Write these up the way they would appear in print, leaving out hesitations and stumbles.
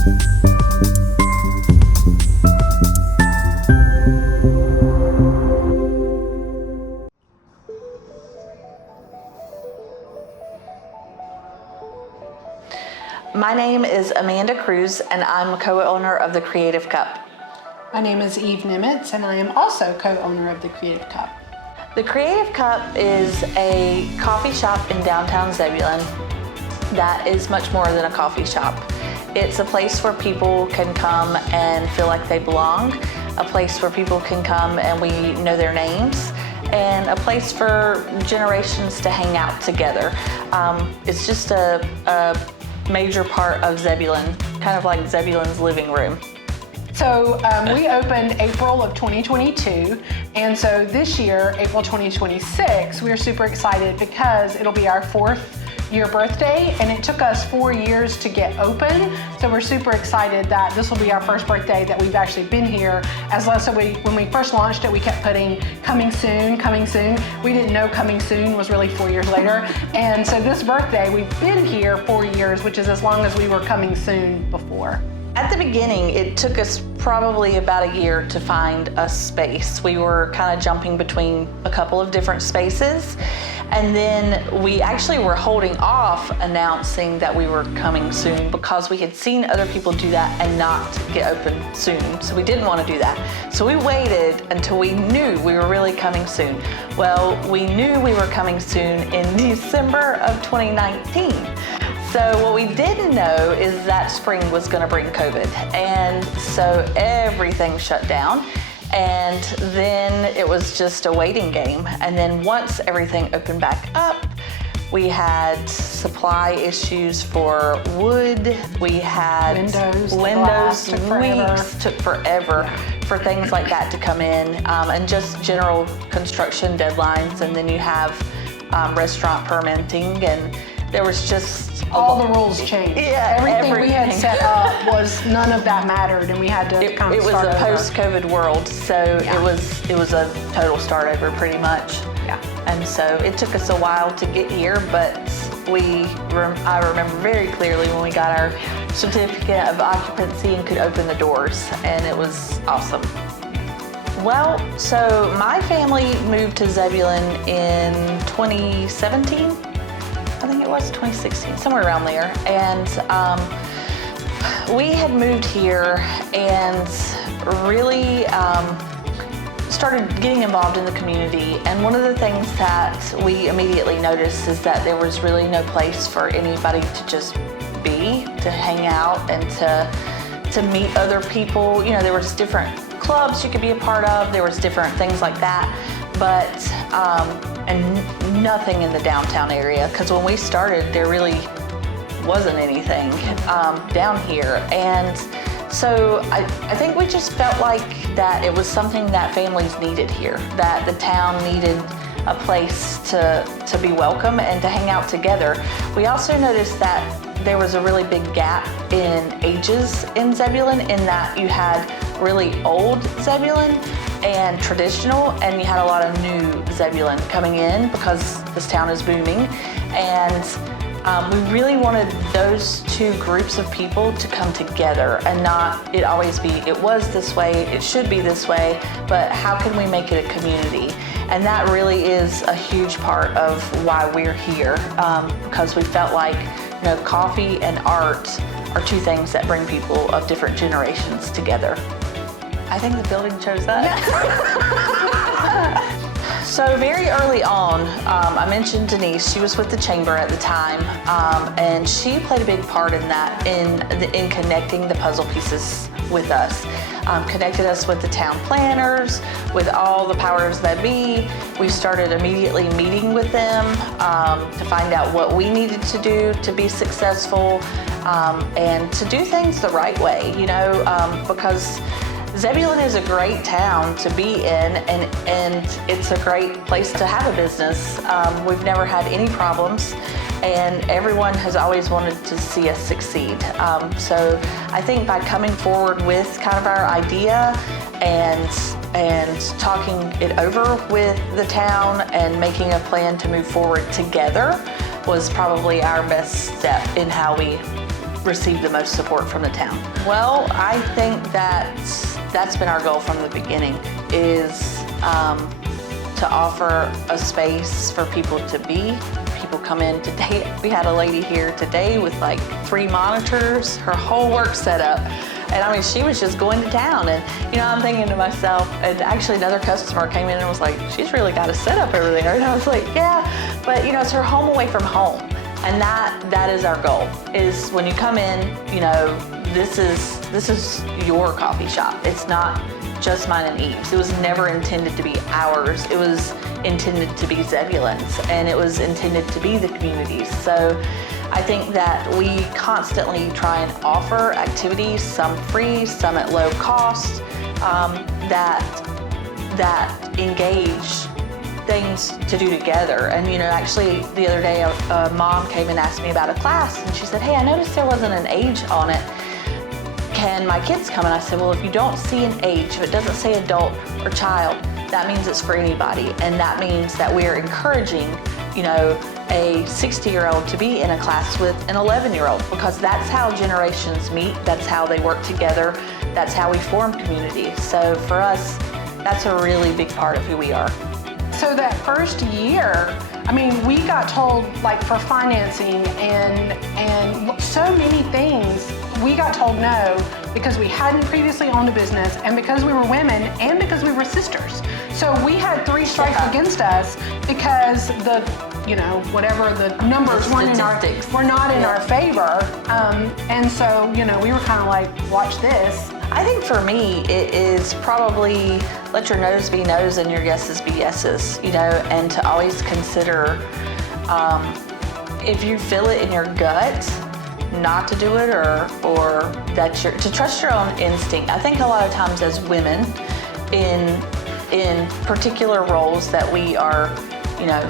My name is Amanda Cruz, and I'm co-owner of the Creative Cup. My name is Eve Nemmit, and I am also co-owner of the Creative Cup. The Creative Cup is a coffee shop in downtown Zebulon that is much more than a coffee shop. It's a place where people can come and feel like they belong, a place where people can come and we know their names, and a place for generations to hang out together. It's just a major part of Zebulon, kind of like Zebulon's living room. So we opened April of 2022, and so this year, April 2026, we're super excited because it'll be our 4th year birthday, and it took us 4 years to get open. So we're super excited that this will be our first birthday that we've actually been here. When we first launched it, we kept putting coming soon, coming soon. We didn't know coming soon was really 4 years later. And so this birthday, we've been here 4 years, which is as long as we were coming soon before. At the beginning, it took us probably about a year to find a space. We were kind of jumping between a couple of different spaces, and then we actually were holding off announcing that we were coming soon because we had seen other people do that and not get open soon. So we didn't want to do that. So we waited until we knew we were really coming soon. Well, we knew we were coming soon in December of 2019. So what we didn't know is that spring was going to bring COVID, and so everything shut down, and then it was just a waiting game. And then once everything opened back up, we had supply issues for wood, we had windows took forever for things like that to come in, and just general construction deadlines, and then you have restaurant permitting, and there was just all the rules changed. Yeah, everything we had set up was none of that mattered, and we had to kind of start over. It was a post-COVID world, so it was a total start over pretty much. Yeah. And so it took us a while to get here, but I remember very clearly when we got our certificate of occupancy and could open the doors, and it was awesome. Well, so my family moved to Zebulon in 2017. I think it was 2016, somewhere around there. And we had moved here and really started getting involved in the community. And one of the things that we immediately noticed is that there was really no place for anybody to just be, to hang out and to meet other people. You know, there was different clubs you could be a part of, there was different things like that, but and nothing in the downtown area, because when we started there really wasn't anything down here. And so I think we just felt like that it was something that families needed here, that the town needed a place to be welcome and to hang out together. We also noticed that there was a really big gap in ages in Zebulon, in that you had really old Zebulon and traditional, and you had a lot of new Zebulon coming in because this town is booming. And we really wanted those two groups of people to come together and not it always be, it was this way, it should be this way, but how can we make it a community? And that really is a huge part of why we're here, because we felt like, you know, coffee and art are two things that bring people of different generations together. I think the building chose that. So very early on, I mentioned Denise. She was with the chamber at the time, and she played a big part in that, in connecting the puzzle pieces with us. Connected us with the town planners, with all the powers that be. We started immediately meeting with them to find out what we needed to do to be successful, and to do things the right way, you know, because Zebulon is a great town to be in, and it's a great place to have a business. We've never had any problems, and everyone has always wanted to see us succeed. So I think by coming forward with kind of our idea and talking it over with the town and making a plan to move forward together was probably our best step in how we received the most support from the town? Well, I think that's been our goal from the beginning, is to offer a space for people to be. People come in today. We had a lady here today with like 3 monitors, her whole work set up. And I mean, she was just going to town. And, you know, I'm thinking to myself, and actually another customer came in and was like, she's really got a setup over there. And I was like, yeah, but you know, it's her home away from home. And that is our goal, is when you come in, you know, this is your coffee shop. It's not just mine and Eve's. It was never intended to be ours. It was intended to be Zebulon's, and it was intended to be the community's. So I think that we constantly try and offer activities, some free, some at low cost, that engage things to do together. And you know, actually the other day a mom came and asked me about a class, and she said, hey, I noticed there wasn't an age on it. Can my kids come? And I said, well, if you don't see an age, if it doesn't say adult or child, that means it's for anybody. And that means that we are encouraging, you know, a 60-year-old to be in a class with an 11-year-old, because that's how generations meet. That's how they work together. That's how we form community. So for us, that's a really big part of who we are. So that first year, I mean, we got told, like, for financing and so many things, we got told no because we hadn't previously owned a business, and because we were women, and because we were sisters. So we had 3 strikes against us because the, you know, whatever the numbers weren't were not in our favor. And so, you know, we were kind of like, watch this. I think for me, it is probably let your no's be no's and your yeses be yeses, you know, and to always consider if you feel it in your gut not to do it, or that to trust your own instinct. I think a lot of times as women in particular roles that we are, you know,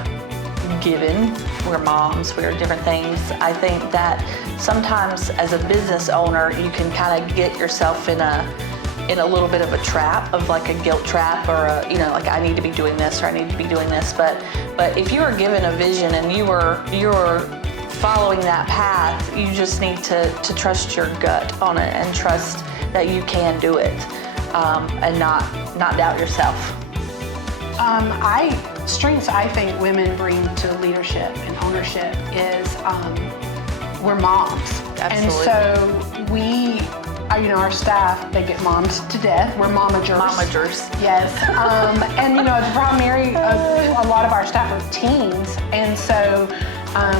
given, we're moms, we're different things. I think that sometimes as a business owner, you can kind of get yourself in a little bit of a trap, of like a guilt trap, or a, you know, like I need to be doing this or I need to be doing this. But if you are given a vision and you are following that path, you just need to trust your gut on it and trust that you can do it, and not doubt yourself. Strengths I think women bring to leadership and ownership is we're moms. Absolutely. And so we, you know, our staff, they get mommed to death. We're momagers. Momagers. Yes. And you know, primarily a lot of our staff are teens, and so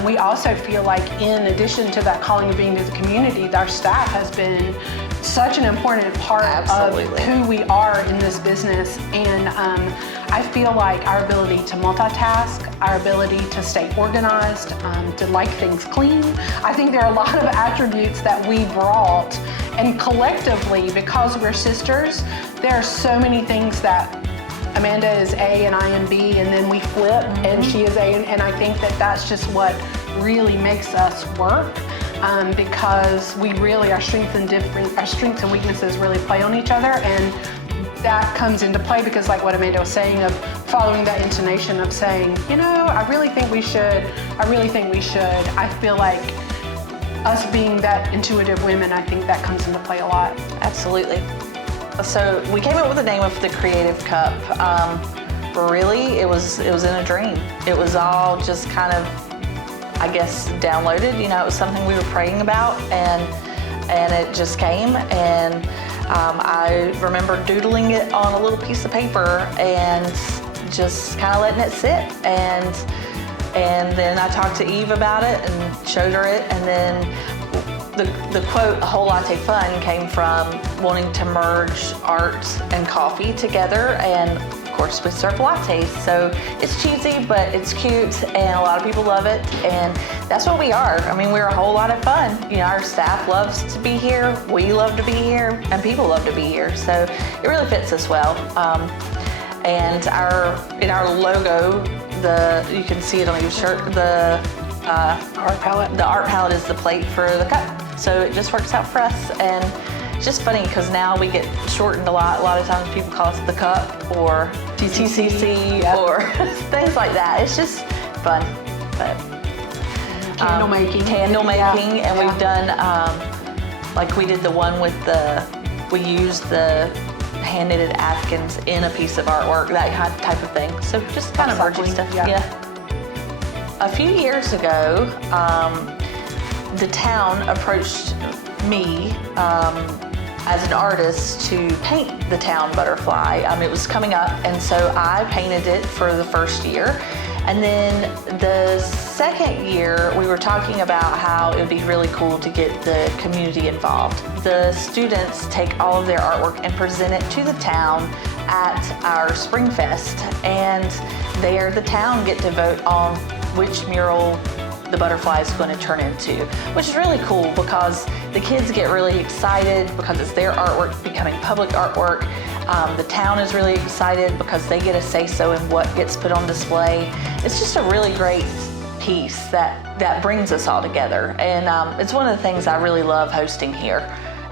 we also feel like, in addition to that calling of being to the community, our staff has been such an important part Absolutely. of who we are in this business. And I feel like our ability to multitask, our ability to stay organized, to like things clean, I think there are a lot of attributes that we brought. And collectively, because we're sisters, there are so many things that Amanda is A and I am B, and then we flip, and she is A, and I think that that's just what really makes us work, because we really, our strengths and weaknesses really play on each other, and that comes into play because, like what Amanda was saying, of following that intonation of saying, you know, I really think we should. I feel like us being that intuitive women, I think that comes into play a lot. Absolutely. So we came up with the name of the Creative Cup. Really, it was in a dream. It was all just kind of, I guess, downloaded. You know, it was something we were praying about, and it just came. And I remember doodling it on a little piece of paper and just kind of letting it sit. And then I talked to Eve about it and showed her it, and then the quote, "a whole latte fun," came from wanting to merge art and coffee together, and of course we serve lattes, so it's cheesy but it's cute and a lot of people love it, and that's what we are. I mean, we're a whole lot of fun. You know, our staff loves to be here, we love to be here, and people love to be here, so it really fits us well. And in our logo, you can see it on your shirt, the art palette. The art palette is the plate for the cup. So it just works out for us, and it's just funny because now we get shortened a lot. A lot of times people call us the cup or TCC or things like that. It's just fun. But candle making, and we've done Like we did the one with we used the hand knitted Afghans in a piece of artwork, that type of thing. So just kind of merging stuff. Yeah. A few years ago, the town approached me as an artist to paint the town butterfly. It was coming up, and so I painted it for the first year. And then the second year, we were talking about how it would be really cool to get the community involved. The students take all of their artwork and present it to the town at our Spring Fest. And there, the town get to vote on which mural the butterfly is going to turn into, which is really cool because the kids get really excited because it's their artwork becoming public artwork. The town is really excited because they get a say-so in what gets put on display. It's just a really great piece that brings us all together. And it's one of the things I really love hosting here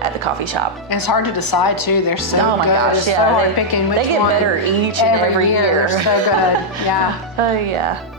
at the coffee shop. And it's hard to decide too. They're so oh my good. gosh, It's yeah, so hard picking which they get one better each and every year. They're so good. Yeah. Oh yeah.